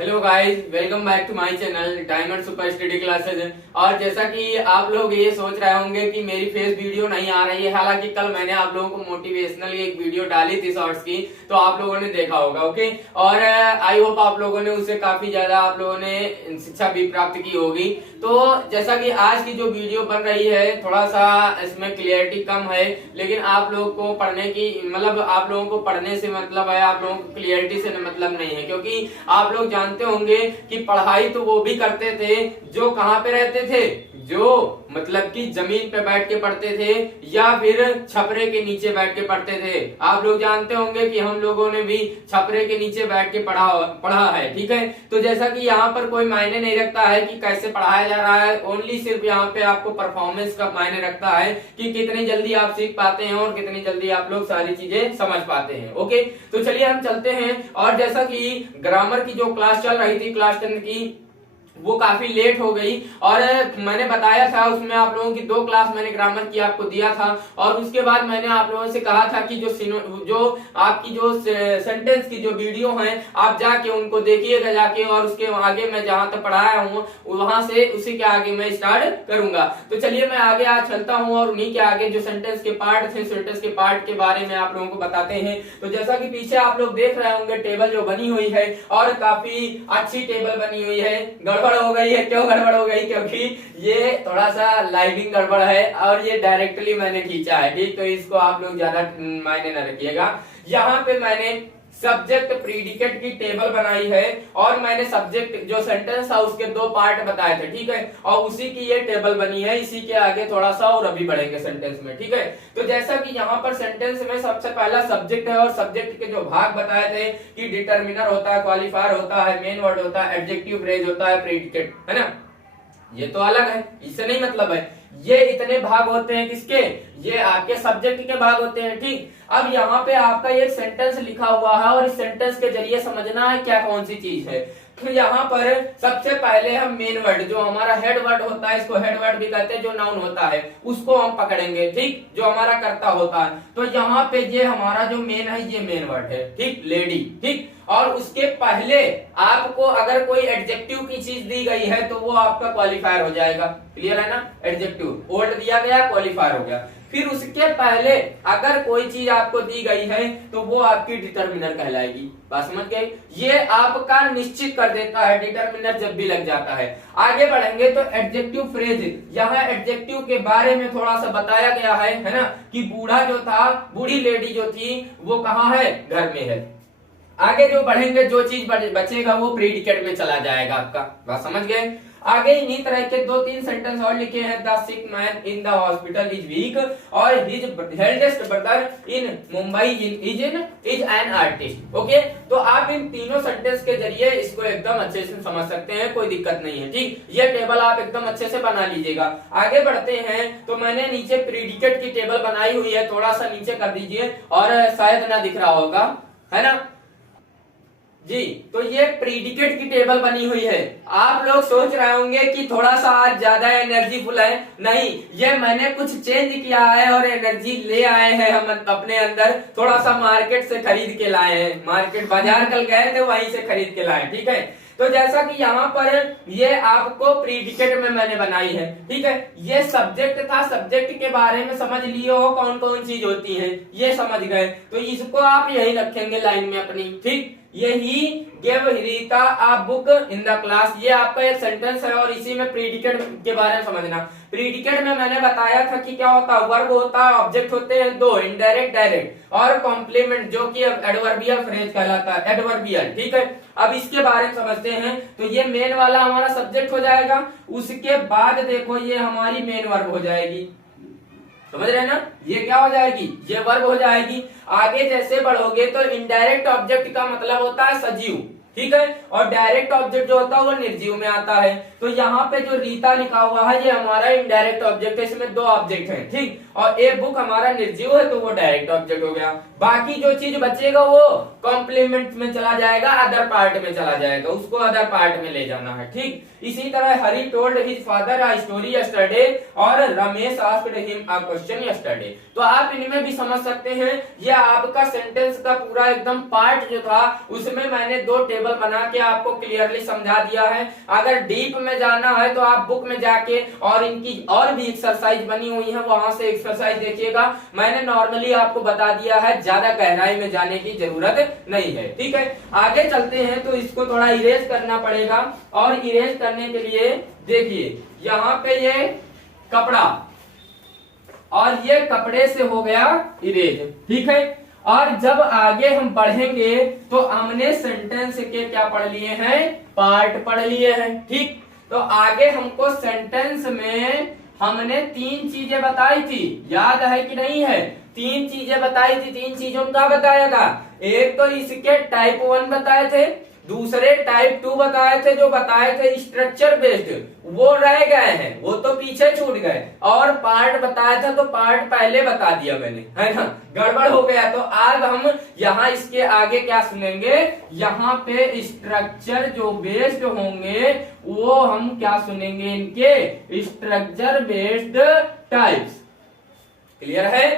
Hello guys, welcome back to my channel diamond super study classes. और जैसा कि आप लोग ये सोच रहे होंगे कि मेरी फेस वीडियो नहीं आ रही है, हालांकि कल मैंने आप लोगों को मोटिवेशनल एक वीडियो डाली थी शॉर्ट्स की, तो आप लोगों ने देखा होगा। ओके, और आई होप आप लोगों ने उससे काफी ज्यादा आप लोगों ने शिक्षा भी प्राप्त की होगी। तो जैसा कि आज की जो वीडियो बन रही है, थोड़ा सा इसमें क्लियरिटी कम है, लेकिन आप लोगों को पढ़ने की मतलब आप लोगों को पढ़ने से मतलब है, आप लोगों को क्लियरिटी से मतलब नहीं है। क्योंकि आप लोग जानते होंगे कि पढ़ाई तो वो भी करते थे जो कहाँ पे रहते थे, जो मतलब कि जमीन पे बैठ के पढ़ते थे या फिर छपरे के नीचे बैठ के पढ़ते थे। आप लोग जानते होंगे कि हम लोगों ने भी छपरे के नीचे बैठ के पढ़ा है। ठीक है, तो जैसा कि यहाँ पर कोई मायने नहीं रखता है कि कैसे पढ़ाया जा रहा है, ओनली सिर्फ यहाँ पे आपको परफॉर्मेंस का मायने रखता है कि कितनी जल्दी आप सीख पाते हैं और कितनी जल्दी आप लोग सारी चीजें समझ पाते हैं। ओके, तो चलिए हम चलते हैं। और जैसा कि ग्रामर की जो क्लास चल रही थी, क्लास 10 की, वो काफी लेट हो गई। और मैंने बताया था उसमें आप लोगों की 2 क्लास मैंने ग्रामर की आपको दिया था। और उसके बाद मैंने आप लोगों से कहा था कि जो आपकी जो सेंटेंस की जो वीडियो है, आप जाके उनको देखिएगा जाके, और उसके आगे मैं जहां तक पढ़ाया हूँ वहां से उसी के आगे मैं स्टार्ट करूंगा। तो चलिए मैं आगे आज चलता हूँ और उन्हीं के आगे जो सेंटेंस के पार्ट थे, सेंटेंस के पार्ट के बारे में आप लोगों को बताते हैं। तो जैसा कि पीछे आप लोग देख रहे होंगे टेबल जो बनी हुई है, और काफी अच्छी टेबल बनी हुई है। गड़बड़ हो गई है, क्यों गड़बड़ हो गई? क्योंकि ये थोड़ा सा लाइटिंग गड़बड़ है और ये डायरेक्टली मैंने खींचा है। ठीक, तो इसको आप लोग ज्यादा मायने न रखिएगा। यहाँ पे मैंने सब्जेक्ट प्रीडिकेट की टेबल बनाई है, और मैंने सब्जेक्ट जो सेंटेंस था उसके 2 पार्ट बताए थे। ठीक है, और उसी की ये टेबल बनी है। इसी के आगे थोड़ा सा और अभी बढ़ेंगे सेंटेंस में। ठीक है, तो जैसा कि यहाँ पर सेंटेंस में सबसे पहला सब्जेक्ट है, और सब्जेक्ट के जो भाग बताए थे कि डिटर्मिनर होता है, क्वालिफायर होता है, मेन वर्ड होता है, एडजेक्टिव फ्रेज होता है, प्रीडिकेट, है ना। ये तो अलग है, इससे नहीं मतलब है। ये इतने भाग होते हैं किसके? ये आपके सब्जेक्ट के भाग होते हैं। ठीक, अब यहाँ पे आपका एक सेंटेंस लिखा हुआ है, और इस सेंटेंस के जरिए समझना है क्या कौन सी चीज है। तो यहाँ पर सबसे पहले हम मेन वर्ड, जो हमारा हेड वर्ड होता है, इसको हेड वर्ड भी कहते हैं, जो नाउन होता है उसको हम पकड़ेंगे। ठीक, जो हमारा कर्ता होता है। तो यहाँ पे ये हमारा जो मेन है, ये मेन वर्ड है। ठीक, लेडी। ठीक, और उसके पहले आपको अगर कोई एडजेक्टिव की चीज दी गई है तो वो आपका क्वालिफायर हो जाएगा। क्लियर है ना? एडजेक्टिव ओल्ड दिया गया, क्वालिफायर हो गया। फिर उसके पहले अगर कोई चीज आपको दी गई है तो वो आपकी डिटर्मिनर कहलाएगी। बात समझ गए? ये आपका निश्चित कर देता है डिटर्मिनर जब भी लग जाता है। आगे बढ़ेंगे तो एडजेक्टिव फ्रेज, यहाँ एडजेक्टिव के बारे में थोड़ा सा बताया गया है ना, कि बूढ़ा जो था, बूढ़ी लेडी जो थी, वो कहाँ है? घर में है। आगे जो बढ़ेंगे, जो चीज बचेगा वो प्रीडिकेट में चला जाएगा आपका। बात समझ गए? आगे इन्हीं तरह के 2-3 सेंटेंस और लिखे हैं। The sick man in the hospital is weak, और his eldest brother in Mumbai is an artist. Okay, तो आप इन तीनों सेंटेंस के जरिए इसको एकदम अच्छे से समझ सकते हैं, कोई दिक्कत नहीं है। ठीक, ये टेबल आप एकदम अच्छे से बना लीजिएगा। आगे बढ़ते हैं तो मैंने नीचे प्रीडिकेट की टेबल बनाई हुई है, थोड़ा सा नीचे कर दीजिए, और शायद ना दिख रहा होगा, है ना जी। तो ये प्रीडिकेट की टेबल बनी हुई है। आप लोग सोच रहे होंगे कि थोड़ा सा आज ज्यादा एनर्जीफुल है। नहीं, ये मैंने कुछ चेंज किया है और एनर्जी ले आए हैं हम अपने अंदर। थोड़ा सा मार्केट से खरीद के लाए हैं, मार्केट बाजार कल गए थे वहीं से खरीद के लाए। ठीक है, तो जैसा कि यहाँ पर ये आपको प्रीडिकेट में मैंने बनाई है। ठीक है, ये सब्जेक्ट था, सब्जेक्ट के बारे में समझ लिए हो कौन कौन चीज होती है, ये समझ गए। तो इसको आप यही रखेंगे लाइन में अपनी। ठीक, यही give Rita a book in the class, ये आपका एक सेंटेंस है, और इसी में प्रीडिकेट के बारे में समझना। प्रीडिकेट में मैंने बताया था कि क्या होता है, वर्ब होता है, ऑब्जेक्ट होते हैं 2, इनडायरेक्ट, डायरेक्ट, और कॉम्प्लीमेंट जो कि एडवर्बियल फ्रेज कहलाता है, एडवर्बियल। ठीक है, अब इसके बारे में समझते हैं। तो ये मेन वाला हमारा सब्जेक्ट हो जाएगा, उसके बाद देखो ये हमारी मेन वर्ब हो जाएगी। समझ रहे हैं ना? ये क्या हो जाएगी? ये वर्ब हो जाएगी। आगे जैसे बढ़ोगे तो इनडायरेक्ट ऑब्जेक्ट का मतलब होता है सजीव। ठीक है, और डायरेक्ट ऑब्जेक्ट जो होता है वो निर्जीव में आता है। तो यहाँ पे जो रीता लिखा हुआ है ये हमारा इनडायरेक्ट ऑब्जेक्ट है, इसमें 2 ऑब्जेक्ट हैं। ठीक, और ए बुक हमारा निर्जीव है तो वो डायरेक्ट ऑब्जेक्ट हो गया। बाकी जो चीज बचेगा वो कॉम्प्लीमेंट में चला जाएगा, अदर पार्ट में चला जाएगा, उसको अदर पार्ट में ले जाना है। ठीक इसी तरह Hari told his father a story yesterday और Ramesh asked him a question yesterday. तो आप इनमें भी समझ सकते हैं, ये आपका सेंटेंस का पूरा एकदम पार्ट जो था उसमें मैंने 2 टेबल बना के आपको क्लियरली समझा दिया है। अगर डीप में जाना है तो आप बुक में जाके और इनकी और भी एक्सरसाइज बनी हुई है वहां से एक्सरसाइज देखिएगा। मैंने नॉर्मली आपको बता दिया है, ज्यादा गहराई में जाने की जरूरत नहीं है। ठीक है, आगे चलते हैं तो इसको थोड़ा इरेज करना पड़ेगा। और इरेज करने के लिए देखिए यहाँ पे ये कपड़ा और ये कपड़े से हो गया इरेज। ठीक है, और जब आगे हम बढ़ेंगे तो हमने सेंटेंस के क्या पढ़ लिए हैं, पार्ट पढ़ लिए हैं। ठीक, तो आगे हमको सेंटेंस में हमने 3 चीजें बताई थी, याद है कि नहीं है? 3 चीजें बताई थी। 3 चीजों का बताया था, एक तो इसके टाइप 1 बताए थे, दूसरे टाइप 2 बताए थे, जो बताए थे स्ट्रक्चर बेस्ड वो रह गए हैं, वो तो पीछे छूट गए। और पार्ट बताया था तो पार्ट पहले बता दिया मैंने, है ना, गड़बड़ हो गया। तो आज हम यहाँ इसके आगे क्या सुनेंगे, यहाँ पे स्ट्रक्चर जो बेस्ड होंगे वो हम क्या सुनेंगे, इनके स्ट्रक्चर बेस्ड टाइप्स। क्लियर है?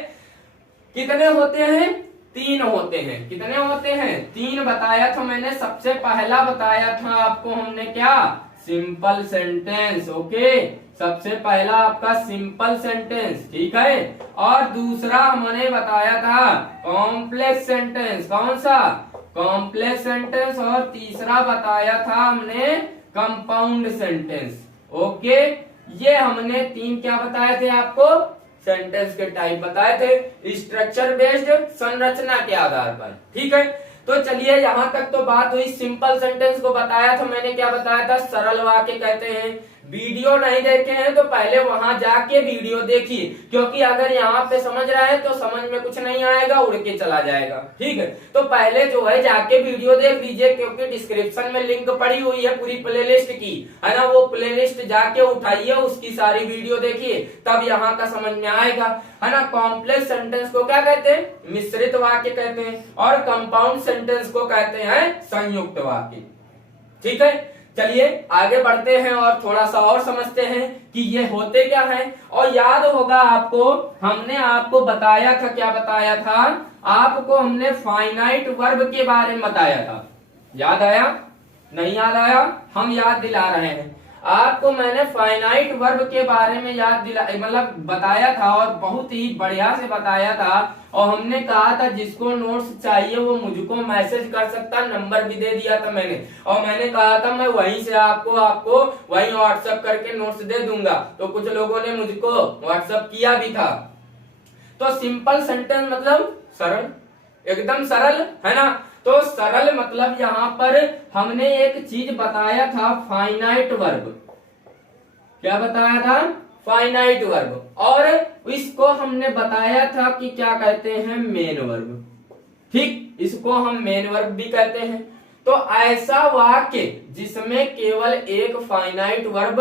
कितने होते हैं? 3 होते हैं। कितने होते हैं? 3 बताया था मैंने। सबसे पहला बताया था आपको हमने क्या, सिंपल सेंटेंस। ओके, सबसे पहला आपका सिंपल सेंटेंस। ठीक है, और दूसरा हमने बताया था कॉम्प्लेक्स सेंटेंस। कौन सा? Complex sentence. और तीसरा बताया था हमने कंपाउंड सेंटेंस। ओके, ये हमने 3 क्या बताए थे आपको, सेंटेंस के टाइप बताए थे स्ट्रक्चर बेस्ड, संरचना के आधार पर। ठीक है, तो चलिए यहां तक तो बात हुई। सिंपल सेंटेंस को बताया था मैंने, क्या बताया था, सरल वाक्य कहते हैं। वीडियो नहीं देखे हैं तो पहले वहां जाके वीडियो देखिए, क्योंकि अगर यहाँ पे समझ रहा है तो समझ में कुछ नहीं आएगा, उड़ के चला जाएगा। ठीक है, तो पहले जो है जाके वीडियो देख लीजिए, क्योंकि डिस्क्रिप्शन में लिंक पड़ी हुई है पूरी प्लेलिस्ट की, है ना, वो प्लेलिस्ट जाके उठाइए, उसकी सारी वीडियो देखिए, तब यहाँ का समझ में आएगा, है ना। कॉम्प्लेक्स सेंटेंस को क्या कहते हैं, मिश्रित वाक्य कहते हैं, और कंपाउंड सेंटेंस को कहते हैं संयुक्त वाक्य। ठीक है, चलिए आगे बढ़ते हैं और थोड़ा सा और समझते हैं कि ये होते क्या हैं। और याद होगा आपको, हमने आपको बताया था, क्या बताया था आपको, हमने फाइनाइट वर्ब के बारे में बताया था। याद आया? नहीं याद आया? हम याद दिला रहे हैं आपको। मैंने फाइनाइट वर्ब के बारे में याद दिला, मतलब बताया था, और बहुत ही बढ़िया से बताया था। और हमने कहा था जिसको नोट्स चाहिए वो मुझको मैसेज कर सकता, नंबर भी दे दिया था मैंने। और मैंने कहा था मैं वहीं से आपको वहीं व्हाट्सएप करके नोट्स दे दूंगा। तो कुछ लोगों ने मुझको व्हाट्सएप किया भी था। तो सिंपल सेंटेंस मतलब सरल, एकदम सरल, है ना। तो सरल मतलब यहाँ पर हमने एक चीज बताया था, फाइनाइट वर्ब। क्या बताया था? Finite verb. और इसको हमने बताया था कि क्या कहते हैं, मेन वर्ब। ठीक, इसको हम मेन वर्ब भी कहते हैं। तो ऐसा वाक्य जिसमें केवल एक फाइनाइट वर्ब,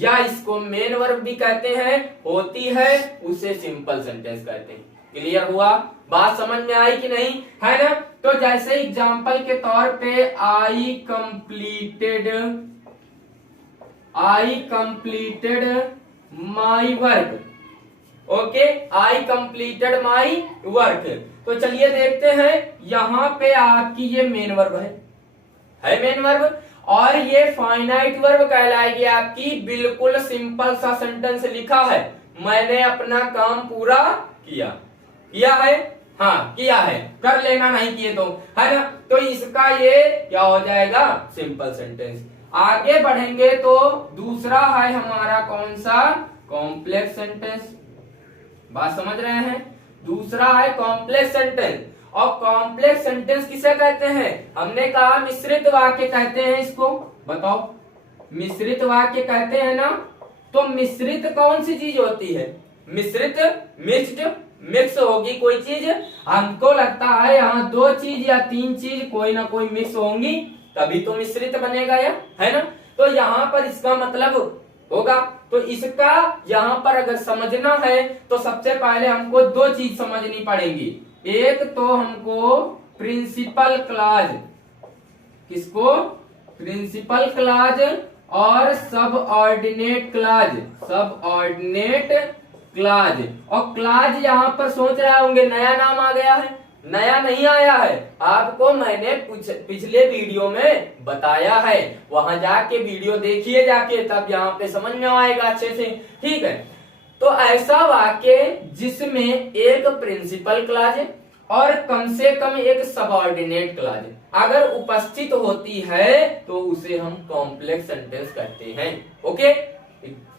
या इसको मेन वर्ब भी कहते हैं, होती है, उसे सिंपल सेंटेंस कहते हैं। क्लियर हुआ? बात समझ में आई कि नहीं, है ना। तो जैसे एग्जांपल के तौर पे I completed my work. Okay, I completed my work. तो चलिए देखते हैं, यहाँ पे आपकी ये मेन वर्ब है मेन वर्ब, और ये फाइनाइट वर्ब कहलाएगी आपकी। बिल्कुल सिंपल सा सेंटेंस लिखा है, मैंने अपना काम पूरा किया है, हाँ किया है, कर लेना नहीं किए तो, है ना। तो इसका ये क्या हो जाएगा, सिंपल सेंटेंस। आगे बढ़ेंगे तो दूसरा है हमारा कौन सा, कॉम्प्लेक्स सेंटेंस। बात समझ रहे हैं? दूसरा है कॉम्प्लेक्स सेंटेंस। और कॉम्प्लेक्स सेंटेंस किसे कहते हैं? हमने कहा मिश्रित वाक्य कहते हैं इसको। बताओ, मिश्रित वाक्य कहते हैं ना। तो मिश्रित कौन सी चीज होती है? मिश्रित, मिक्स होगी कोई चीज। हमको लगता है यहाँ 2 चीज या 3 चीज कोई ना कोई मिक्स होंगी, तभी तो मिश्रित बनेगा, या है ना। तो यहाँ पर इसका मतलब होगा, तो इसका यहाँ पर अगर समझना है तो सबसे पहले हमको दो चीज समझनी पड़ेगी। एक तो हमको प्रिंसिपल क्लॉज, किसको, प्रिंसिपल क्लॉज और सबऑर्डिनेट क्लॉज, सबऑर्डिनेट क्लॉज। और क्लॉज यहाँ पर सोच रहे होंगे नया नाम आ गया है, नया नहीं आया है, आपको मैंने पिछले वीडियो में बताया है, वहां जाके वीडियो देखिए जाके, तब यहाँ पे समझ में आएगा अच्छे से, ठीक है। तो ऐसा वाक्य जिसमें एक प्रिंसिपल क्लॉज और कम से कम एक सबऑर्डिनेट क्लॉज अगर उपस्थित होती है तो उसे हम कॉम्प्लेक्स सेंटेंस कहते हैं। ओके,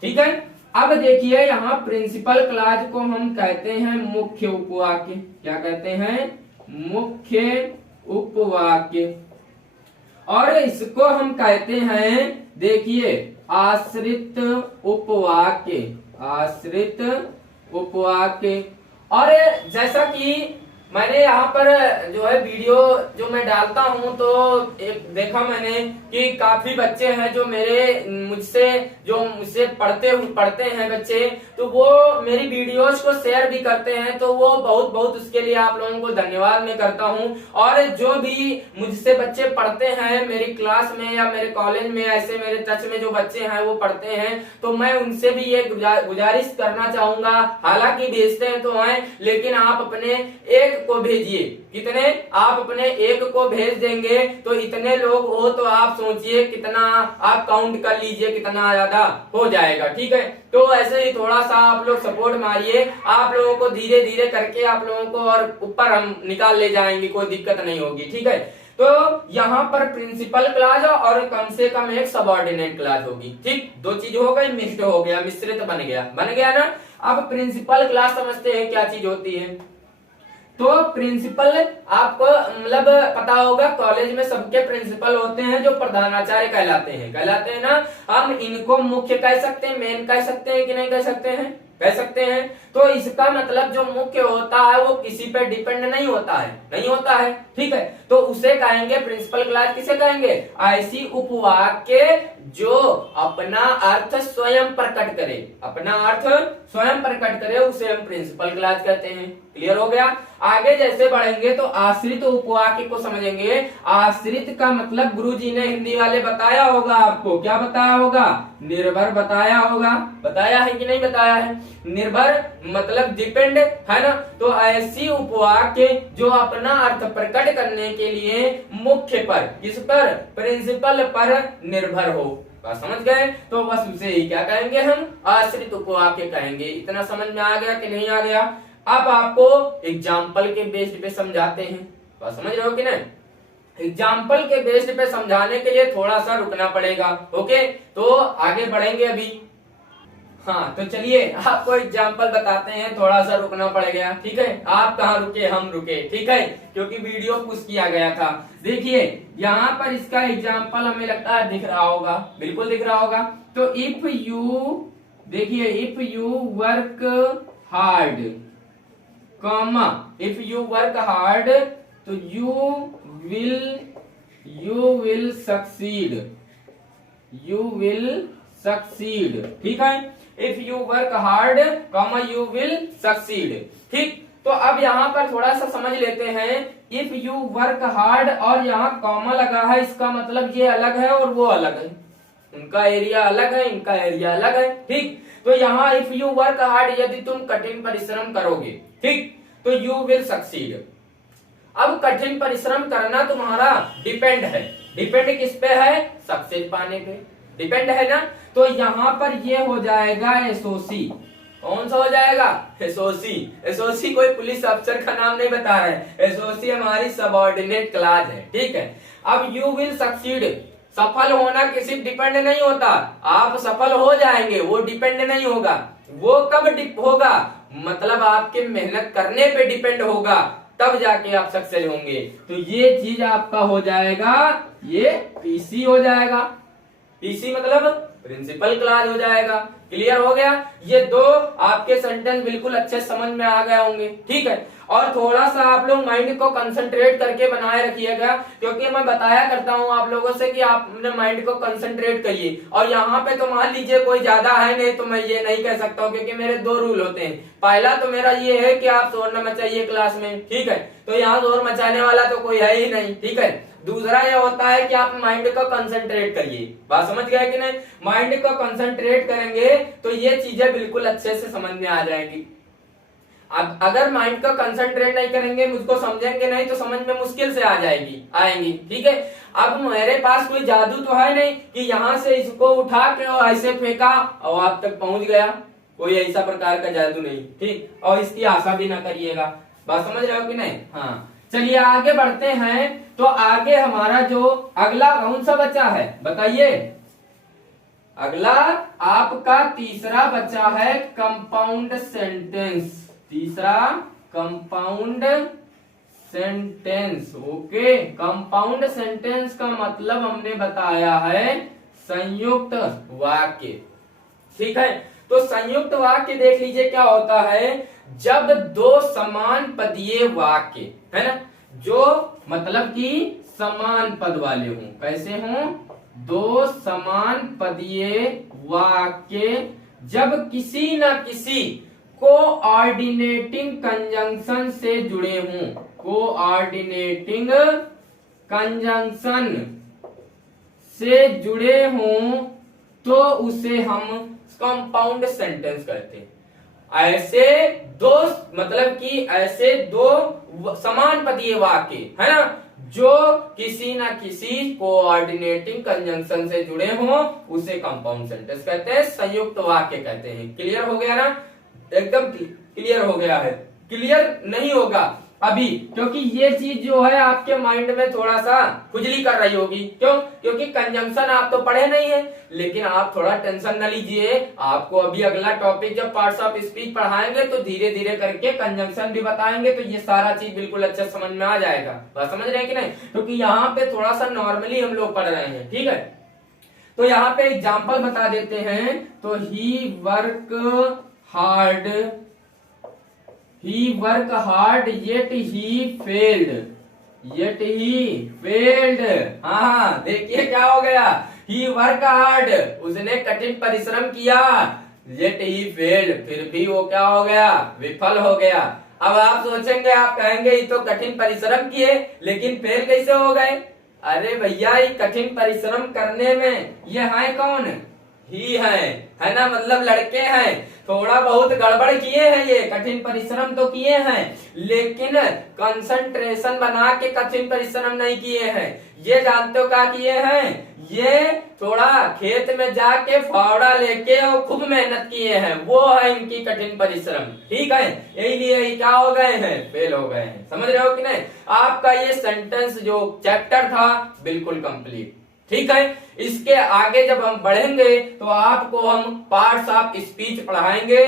ठीक है। अब देखिए यहाँ प्रिंसिपल क्लॉज को हम कहते हैं मुख्य उपवाक्य। क्या कहते हैं? मुख्य उपवाक्य। और इसको हम कहते हैं, देखिए, आश्रित उपवाक्य, आश्रित उपवाक्य। और जैसा कि मैंने यहाँ पर जो है वीडियो जो मैं डालता हूँ तो एक देखा मैंने कि काफी बच्चे हैं जो मुझसे पढ़ते हैं बच्चे, तो वो मेरी वीडियोस को शेयर भी करते हैं, तो वो बहुत बहुत उसके लिए आप लोगों को धन्यवाद मैं करता हूँ। और जो भी मुझसे बच्चे पढ़ते हैं मेरी क्लास में या मेरे कॉलेज में, ऐसे मेरे टच में जो बच्चे हैं वो पढ़ते हैं, तो मैं उनसे भी ये गुजारिश करना चाहूंगा, हालांकि भेजते हैं तो हैं, लेकिन आप अपने एक को भेजिए। कितने? आप अपने एक को भेज देंगे तो इतने लोग हो तो आप सोचिए कितना, आप काउंट कर लीजिए कितना ज्यादा हो जाएगा, ठीक है। तो ऐसे ही थोड़ा सा आप लोग सपोर्ट मारिए, आप लोगों को धीरे धीरे करके आप लोगों को और ऊपर हम निकाल ले जाएंगे, कोई दिक्कत नहीं होगी, ठीक है। तो यहाँ पर प्रिंसिपल क्लॉज और कम से कम एक सबऑर्डिनेट क्लॉज होगी, ठीक। दो चीज हो गई, मिक्स्ड हो गया, मिश्रित बन गया ना। अब प्रिंसिपल क्लॉज समझते हैं क्या चीज होती है। तो प्रिंसिपल आपको मतलब पता होगा, कॉलेज में सबके प्रिंसिपल होते हैं जो प्रधानाचार्य कहलाते हैं ना। हम इनको मुख्य कह सकते हैं, मेन कह सकते हैं कि नहीं कह सकते हैं? कह सकते हैं। तो इसका मतलब जो मुख्य होता है वो किसी पे डिपेंड नहीं होता है, ठीक है। तो उसे कहेंगे प्रिंसिपल क्लॉज। किसे कहेंगे? ऐसी उपवाक्य जो अपना अर्थ स्वयं प्रकट करे, अपना अर्थ स्वयं प्रकट करे, उसे हम प्रिंसिपल क्लॉज कहते हैं। क्लियर हो गया? आगे जैसे बढ़ेंगे तो आश्रित उपवाक्य को समझेंगे। आश्रित का मतलब गुरुजी ने हिंदी वाले बताया होगा आपको, क्या बताया होगा? निर्भर बताया होगा। बताया है कि नहीं बताया है? निर्भर मतलब डिपेंड, है ना। तो ऐसी उपवाक्य जो अपना अर्थ प्रकट करने के लिए मुख्य पर, किस पर? प्रिंसिपल पर निर्भर हो। समझ गए? तो बस उसे ही क्या कहेंगे हम? आश्रित उपवाक्य कहेंगे। इतना समझ में आ गया कि नहीं आ गया? अब आपको एग्जाम्पल के बेस्ड पे समझाते हैं। तो समझ रहे हो कि नहीं? एग्जाम्पल के बेस्ड पे समझाने के लिए थोड़ा सा रुकना पड़ेगा। ओके, तो आगे बढ़ेंगे अभी। हाँ, तो चलिए आपको एग्जाम्पल बताते हैं, थोड़ा सा रुकना पड़ गया, ठीक है। आप कहाँ रुके, हम रुके, ठीक है, क्योंकि वीडियो पुश किया गया था। देखिए यहाँ पर इसका एग्जाम्पल हमें लगता है दिख रहा होगा, बिल्कुल दिख रहा होगा। तो इफ यू, देखिए, if you work hard, comma, if you work hard तो you will succeed, you will succeed, ठीक है। If you work hard, comma, you will succeed, ठीक। तो अब यहाँ पर थोड़ा सा समझ लेते हैं। इफ यू वर्क हार्ड और यहाँ कॉमा लगा है, इसका मतलब ये अलग है और वो अलग है, उनका एरिया अलग है, इनका एरिया अलग है, ठीक। तो यहाँ इफ यू वर्क हार्ड, यदि तुम कठिन परिश्रम करोगे, ठीक, तो यू विल सक्सीड। अब कठिन परिश्रम करना तुम्हारा डिपेंड है, डिपेंड किस पे है? सक्सेस पाने पे डिपेंड है ना। तो यहाँ पर ये हो जाएगा एसओसी। कौन सा हो जाएगा? एसओसी। एसओसी कोई पुलिस अफसर का नाम नहीं बता रहे, एसओसी हमारी सबऑर्डिनेट क्लॉज है, ठीक है। अब यू विल सक्सीड, सफल होना किसी डिपेंड नहीं होता, आप सफल हो जाएंगे, वो डिपेंड नहीं होगा। वो कब होगा? मतलब आपके मेहनत करने पे डिपेंड होगा, तब जाके आप सक्सेस होंगे। तो ये चीज आपका हो जाएगा, ये पीसी हो जाएगा। पीसी मतलब प्रिंसिपल क्लास हो जाएगा। क्लियर हो गया? ये दो आपके सेंटेंस बिल्कुल अच्छे समझ में आ गए होंगे। ठीक है, और थोड़ा सा आप लोग माइंड को कंसंट्रेट करके बनाए रखिएगा, क्योंकि मैं बताया करता हूं आप लोगों से कि आप अपने माइंड को कंसंट्रेट करिए। और यहाँ पे तो मान लीजिए कोई ज्यादा है नहीं, तो मैं ये नहीं कह सकता हूँ, क्योंकि मेरे दो रूल होते हैं। पहला तो मेरा ये है कि आप शोर न मचाइए क्लास में, ठीक है, तो यहाँ शोर मचाने वाला तो कोई है ही नहीं। ठीक है, दूसरा ये होता है कि आप माइंड को कंसंट्रेट करिए। बात समझ गए कि नहीं? माइंड को कंसंट्रेट करेंगे तो ये चीजें बिल्कुल अच्छे से समझ में आ जाएंगी। अब अगर माइंड को कंसंट्रेट नहीं करेंगे, मुझको समझेंगे नहीं, तो समझ में मुश्किल से आएंगी। ठीक है, अब मेरे पास कोई जादू तो है नहीं कि यहाँ से इसको उठा के और ऐसे फेंका और आप तक पहुंच गया, कोई ऐसा प्रकार का जादू नहीं। ठीक, और इसकी आशा भी ना करिएगा। बात समझ रहे हो कि नहीं? हाँ, चलिए आगे बढ़ते हैं। तो आगे हमारा जो अगला कौन सा बच्चा है बताइए? अगला आपका तीसरा बच्चा है कंपाउंड सेंटेंस। तीसरा compound sentence. Okay, compound sentence का मतलब हमने बताया है संयुक्त वाक्य। ठीक है, तो संयुक्त वाक्य देख लीजिए क्या होता है। जब दो समान पदीय वाक्य है ना, जो मतलब कि समान पद वाले हों। कैसे हों? दो समान पदीय वाक्य जब किसी न किसी कोऑर्डिनेटिंग कंजंक्शन से जुड़े हों। कोऑर्डिनेटिंग कंजंक्शन से जुड़े हों तो उसे हम कंपाउंड सेंटेंस कहते हैं। ऐसे दो मतलब कि ऐसे दो समान पदीय वाक्य है ना, जो किसी ना किसी कोऑर्डिनेटिंग कंजंक्शन से जुड़े हों, उसे कंपाउंड सेंटेंस कहते हैं, संयुक्त वाक्य कहते हैं। क्लियर हो गया ना? एकदम क्लियर हो गया है। क्लियर नहीं होगा अभी, क्योंकि ये चीज जो है आपके माइंड में थोड़ा सा खुजली कर रही होगी। क्यों? क्योंकि कंजंक्शन आप तो पढ़े नहीं है। लेकिन आप थोड़ा टेंशन न लीजिए, आपको अभी अगला टॉपिक जब पार्ट्स ऑफ स्पीच पढ़ाएंगे तो धीरे धीरे करके कंजंक्शन भी बताएंगे, तो ये सारा चीज बिल्कुल अच्छे समझ में आ जाएगा। बात समझ रहे हैं कि नहीं? क्योंकि यहाँ पे थोड़ा सा नॉर्मली हम लोग पढ़ रहे हैं। ठीक है, तो यहाँ पे एग्जाम्पल बता देते हैं। तो he work hard, he work hard yet he failed। हाँ, देखिए क्या हो गया। he work hard, उसने कठिन परिश्रम किया, yet he failed, फिर भी वो क्या हो गया? विफल हो गया। अब आप सोचेंगे, आप कहेंगे ये तो कठिन परिश्रम किए लेकिन फेल कैसे हो गए? अरे भैया, ये कठिन परिश्रम करने में ये है कौन? ही है ना, मतलब लड़के हैं। थोड़ा बहुत गड़बड़ किए हैं, ये कठिन परिश्रम तो किए हैं, लेकिन कंसंट्रेशन बना के कठिन परिश्रम नहीं किए हैं। ये जानते हो क्या किए हैं? ये थोड़ा खेत में जाके फावड़ा लेके और खूब मेहनत किए हैं, वो है इनकी कठिन परिश्रम। ठीक है, यही लिए क्या हो गए हैं? फेल हो गए हैं। समझ रहे हो कि नहीं? आपका ये सेंटेंस जो चैप्टर था बिल्कुल कंप्लीट। ठीक है, इसके आगे जब हम बढ़ेंगे तो आपको हम पार्ट्स ऑफ स्पीच पढ़ाएंगे।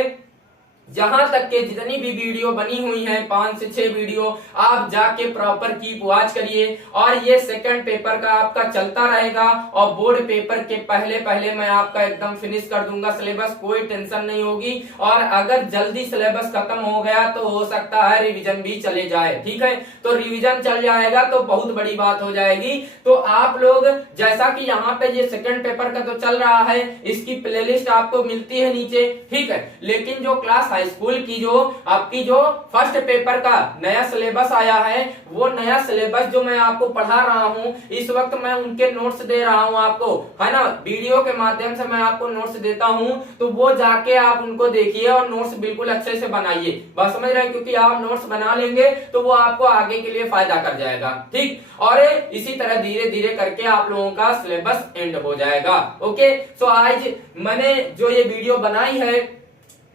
जहां तक के जितनी भी वीडियो बनी हुई है, 5 से 6 वीडियो, आप जाके प्रॉपर कीप वॉच करिए। और ये सेकंड पेपर का आपका चलता रहेगा, और बोर्ड पेपर के पहले पहले मैं आपका एकदम फिनिश कर दूंगा सिलेबस, कोई टेंशन नहीं होगी। और अगर जल्दी सिलेबस खत्म हो गया तो हो सकता है रिवीजन भी चले जाए। ठीक है, तो रिवीजन चल जाएगा तो बहुत बड़ी बात हो जाएगी। तो आप लोग जैसा कि यहाँ पे ये सेकंड पेपर का तो चल रहा है, इसकी प्लेलिस्ट आपको मिलती है नीचे। ठीक है, लेकिन जो क्लास स्कूल की जो आपकी जो फर्स्ट पेपर का नया सिलेबस आया है, वो नया सिलेबस जो मैं आपको पढ़ा रहा हूं, इस वक्त मैं उनके नोट्स दे रहा हूं आपको, है ना, वीडियो के माध्यम से मैं आपको नोट्स देता हूं। तो वो जाके आप उनको देखिए और नोट्स बिल्कुल अच्छे से बनाइए। बात समझ रहे हैं? क्योंकि आप नोट्स बना लेंगे तो वो आपको आगे के लिए फायदा कर जाएगा। ठीक, और इसी तरह धीरे धीरे करके आप लोगों का सिलेबस एंड हो जाएगा। ओके, सो आज मैंने जो ये वीडियो बनाई है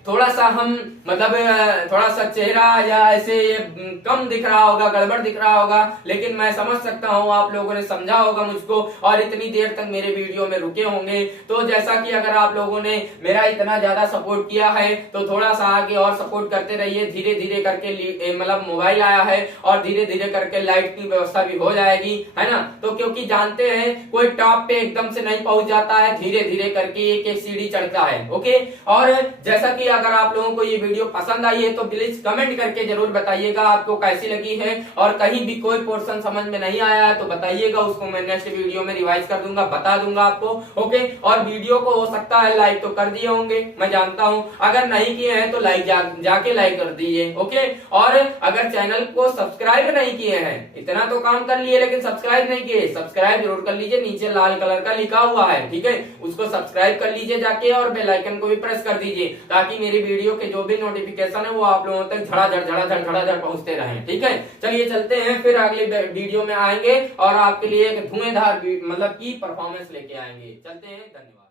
थोड़ा सा हम मतलब थोड़ा सा चेहरा या ऐसे कम दिख रहा होगा, गड़बड़ दिख रहा होगा, लेकिन मैं समझ सकता हूँ आप लोगों ने समझा होगा मुझको और इतनी देर तक मेरे वीडियो में रुके होंगे। तो जैसा कि अगर आप लोगों ने मेरा इतना ज्यादा सपोर्ट किया है तो थोड़ा सा आगे और सपोर्ट करते रहिए। धीरे धीरे करके मतलब मोबाइल आया है और धीरे धीरे करके लाइट की व्यवस्था भी हो जाएगी, है ना। तो क्योंकि जानते हैं कोई टॉप पे एकदम से नहीं पहुंच जाता है, धीरे धीरे करके एक एक सीढ़ी चढ़ता है। ओके, और जैसा कि अगर आप लोगों को ये वीडियो पसंद आई है तो प्लीज कमेंट करके जरूर बताइएगा आपको कैसी लगी है, और कहीं भी कोई पोर्शन समझ में नहीं आया है तो बताइएगा, उसको मैं नेक्स्ट वीडियो में रिवाइज कर दूंगा, बता दूंगा आपको। ओके, और वीडियो को हो सकता है लाइक तो कर दिए होंगे, मैं जानता हूं, अगर नहीं किए हैं तो लाइक जाके लाइक कर दीजिए। ओके, और अगर चैनल को सब्सक्राइब नहीं किए हैं, इतना तो काम कर लिए लेकिन सब्सक्राइब नहीं किए, सब्सक्राइब जरूर कर लीजिए, नीचे लाल कलर का लिखा हुआ है, ठीक है, उसको सब्सक्राइब कर लीजिए जाके, और बेल आइकन को भी प्रेस कर दीजिए ताकि मेरी वीडियो के जो भी नोटिफिकेशन है वो आप लोगों तक झड़ाझड़ पहुंचते रहें। ठीक है, चलिए चलते हैं, फिर अगले वीडियो में आएंगे और आपके लिए एक धुएंधार मतलब की परफॉर्मेंस लेके आएंगे। चलते हैं, धन्यवाद।